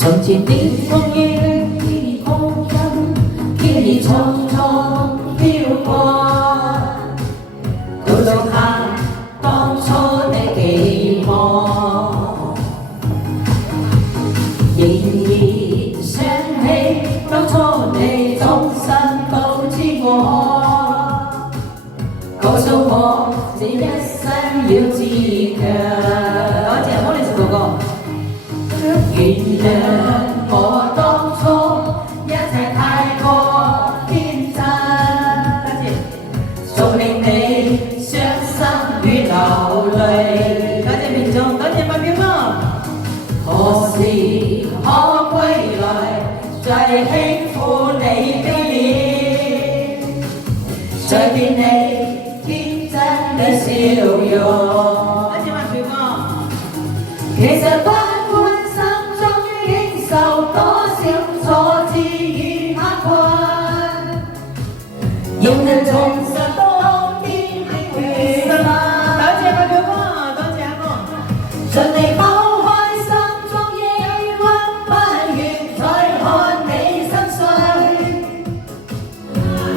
從前的光陰已光陰，經已匆匆飄過，到下當初的寄望，仍然想起當初你終身告知我，告訴我這一生要自強。多謝摩利斯哥哥。原諒我當初一切太過天真，做令你傷心與流淚。多謝命中，多謝麥表哥。何時可歸來，再輕撫你的臉，再見你天真的笑容。多謝麥表哥。其實不受多少挫折與刻困，仍能重拾當天的決心。多謝麥表哥，多謝阿哥。盡力拋開心中抑鬱，不願再看你心碎，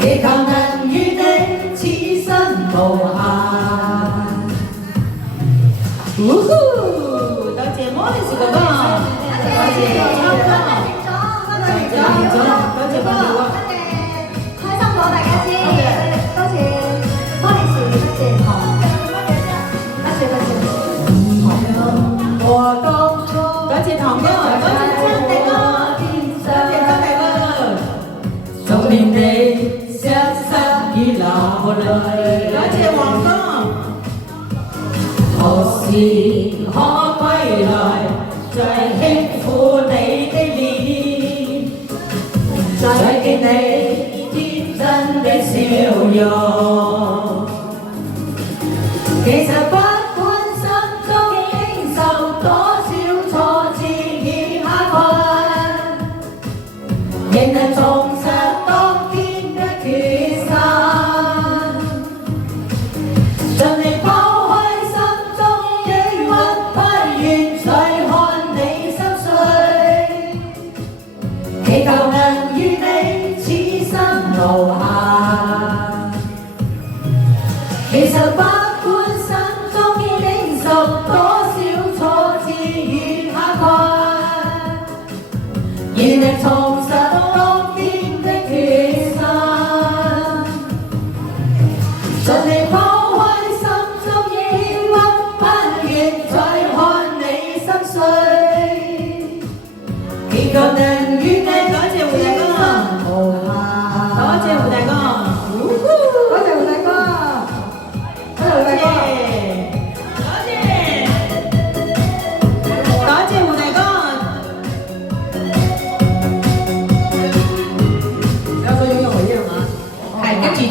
祈求能與你此生無限。多謝摩利斯哥哥。多謝開心果大家知，多謝摩利士，多謝糖，我當初多謝糖哥，多謝張大哥，多謝張大哥，總令你傷心與流淚。多謝黃哥，何時可歸來？再輕撫你的臉，再見你天真的笑容。其實不管心中經受多少挫折與刻困，仍能重拾當天的決心，盡力拋開心中抑鬱，不願再祈求能與你此生無限。其實不管心中經受多少挫折與刻困，仍能重拾當天的決心，盡力拋開心中抑鬱，不願再看你心碎，祈求能與你。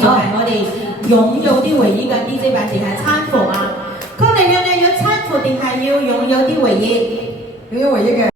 就係我哋擁有啲回憶嘅 DJ 版，定係餐服啊？佢哋要餐服定係要擁有啲回憶？擁有回憶嘅。